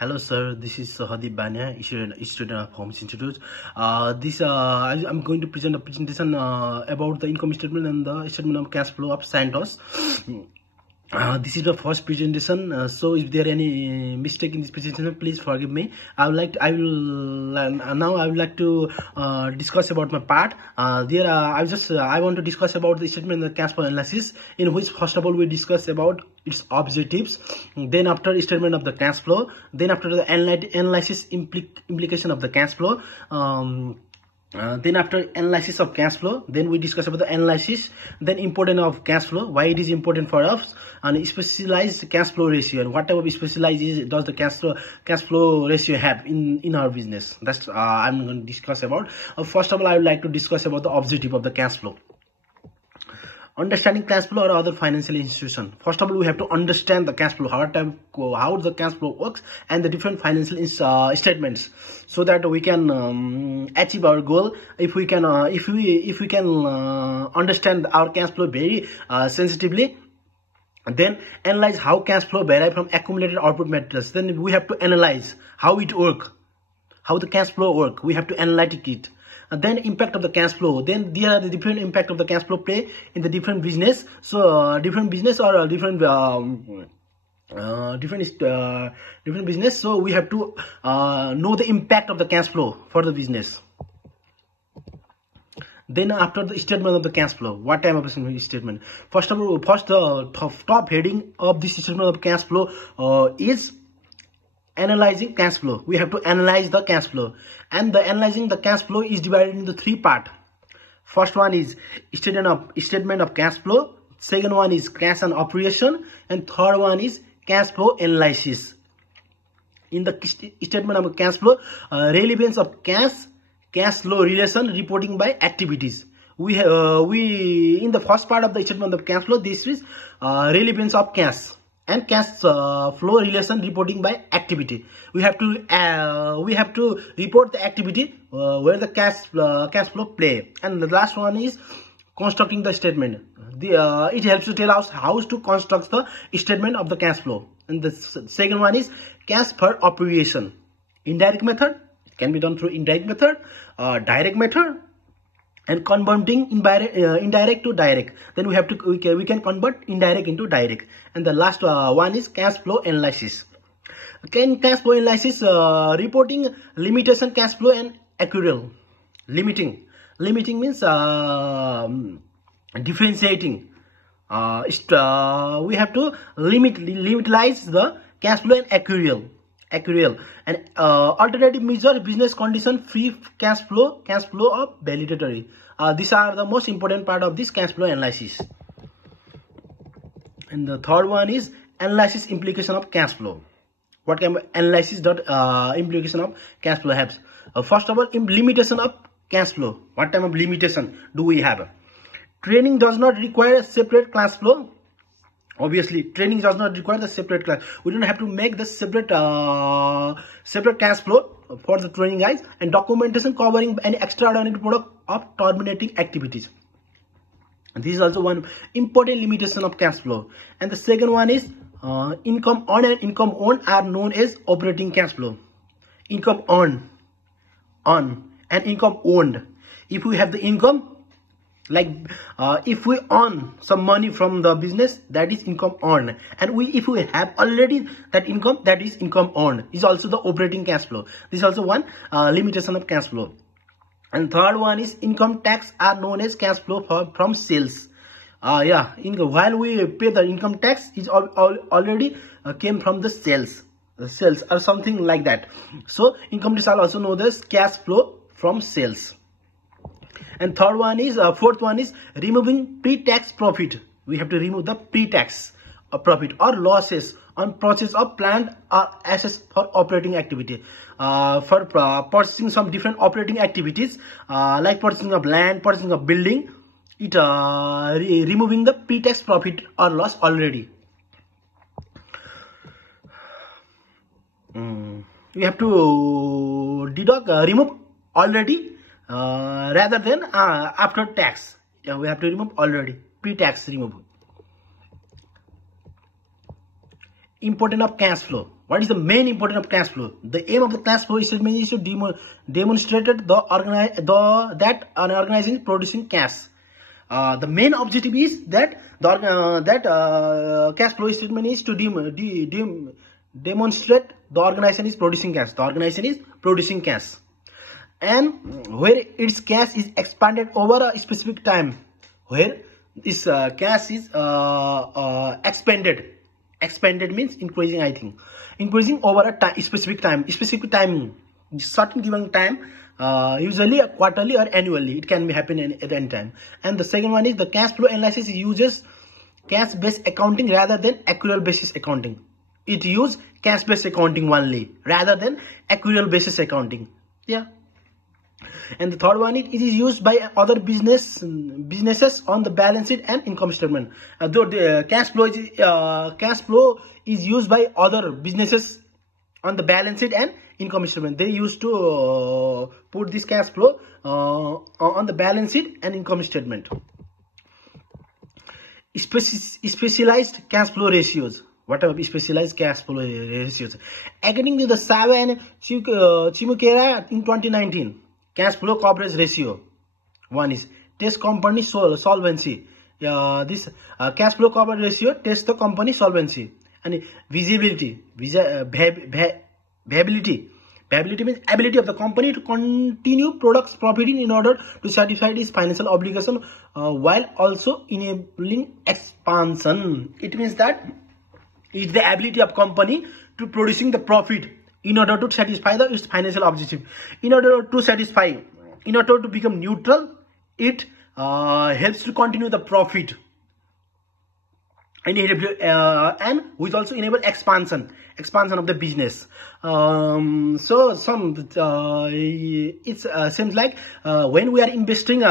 Hello sir, this is Hadib Bania, student of Homes Institute. I'm going to present a presentation about the income statement and the statement of cash flow of Santos. This is the first presentation, so if there are any mistake in this presentation, please forgive me. I would like to discuss about my part. I want to discuss about the statement and the cash flow analysis, in which first of all we discuss about its objectives, then after statement of the cash flow, then after the analysis implication of the cash flow. Then after analysis of cash flow, then we discuss about the analysis, then importance of cash flow, why it is important for us, and specialized cash flow ratio, and what type of specialized does the cash flow ratio have in our business. That's I'm going to discuss about. First of all, I would like to discuss about the objective of the cash flow. Understanding cash flow or other financial institution. First of all, we have to understand the cash flow, how the cash flow works, and the different financial statements, so that we can achieve our goal. If we can understand our cash flow very sensitively, then analyze how cash flow vary from accumulated output metrics. Then we have to analyze how it work, how the cash flow work. We have to analyze it. And then impact of the cash flow. Then there are the different impact of the cash flow play in the different business. So different business or different business. So we have to know the impact of the cash flow for the business. Then after the statement of the cash flow, what type of statement? First of all, the top heading of this statement of cash flow is analyzing cash flow. We have to analyze the cash flow, and the analyzing the cash flow is divided into three parts. First one is statement of cash flow, second one is cash and operation, and third one is cash flow analysis. In the statement of cash flow, relevance of cash flow relation reporting by activities. We in the first part of the statement of cash flow, this is relevance of cash and cash flow relation reporting by activity. We have to report the activity where the cash flow play. And the last one is constructing the statement. It helps to tell us how to construct the statement of the cash flow. And the second one is cash per operation. Indirect method, it can be done through indirect method, direct method, and converting indirect to direct. Then we can convert indirect into direct. And the last one is cash flow analysis. Cash flow analysis, reporting limitation cash flow and accrual. Limiting means differentiating. We have to limitize the cash flow and accrual. And alternative measure, business condition, free cash flow of validatory. These are the most important part of this cash flow analysis. And the third one is analysis implication of cash flow. What kind of analysis implication of cash flow has? First of all, limitation of cash flow. What type of limitation do we have? Training does not require a separate cash flow. Obviously, training does not require the separate class. We don't have to make the separate cash flow for the training, guys. And documentation covering any extraordinary product of terminating activities. And this is also one important limitation of cash flow. And the second one is income earned and income owned are known as operating cash flow. Income earned and income owned. If we have the income, like if we earn some money from the business, that is income earned, and if we have already that income, that is income earned, is also the operating cash flow. This is also one limitation of cash flow. And third one is income tax are known as cash flow from sales. While we pay the income tax, is already came from the sales or something like that. So income tax are also known as cash flow from sales. And fourth one is removing pre-tax profit. We have to remove the pre-tax profit or losses on purchase of plant or assets for operating activity. For purchasing some different operating activities, like purchasing of land, purchasing of building, removing the pre-tax profit or loss already. We have to remove already. Rather than after tax. We have to remove already, pre-tax remove. Importance of cash flow. What is the main importance of cash flow? The aim of the cash flow statement is to demonstrate that an organization is producing cash. The main objective is that cash flow statement is to demonstrate the organization is producing cash. The organization is producing cash, and where its cash is expanded over a specific time. Where this cash is expanded. Expanded means increasing. I think increasing over a specific time. Specific time, certain given time. Usually quarterly or annually, it can be happen at any time. And the second one is the cash flow analysis uses cash based accounting rather than accrual basis accounting. It uses cash based accounting only rather than accrual basis accounting. Yeah. And the third one, it is used by other businesses on the balance sheet and income statement. Though the cash flow is used by other businesses on the balance sheet and income statement. They used to put this cash flow on the balance sheet and income statement. Specialized cash flow ratios. What are specialized cash flow ratios? According to the Sava and Chimukera in 2019, cash flow coverage ratio. One is test company solvency. This cash flow coverage ratio tests the company solvency. And visibility, viability. Viability means ability of the company to continue products profiting in order to satisfy its financial obligation while also enabling expansion. It means that it's the ability of company to producing the profit in order to satisfy its financial objective. In order to become neutral, it helps to continue the profit. And which also enable expansion of the business. So it seems like when we are investing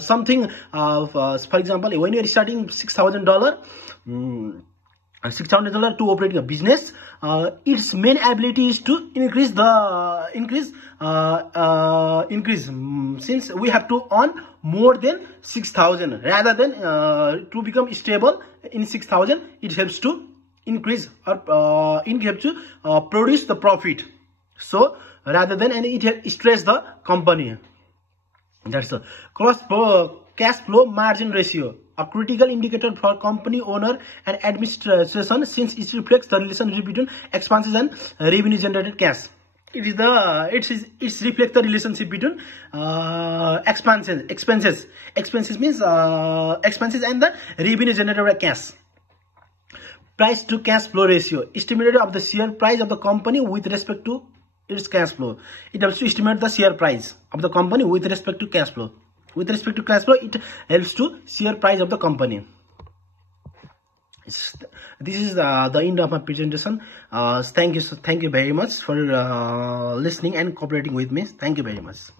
something, for example, when you are starting $6,000 to operating a business, its main ability is to increase since we have to earn more than 6,000 rather than to become stable in 6,000. It helps to increase or produce the profit. So rather than, and it stress the company. That's the cash flow margin ratio, a critical indicator for company owner and administration, since it reflects the relationship between expenses and revenue generated cash. It reflects the relationship between expenses means expenses and the revenue generated by cash. Price to cash flow ratio, estimated of the share price of the company with respect to its cash flow. It helps to estimate the share price of the company with respect to cash flow. With respect to cash flow, it helps to share price of the company. This is the end of my presentation. Thank you very much for listening and cooperating with me. Thank you very much.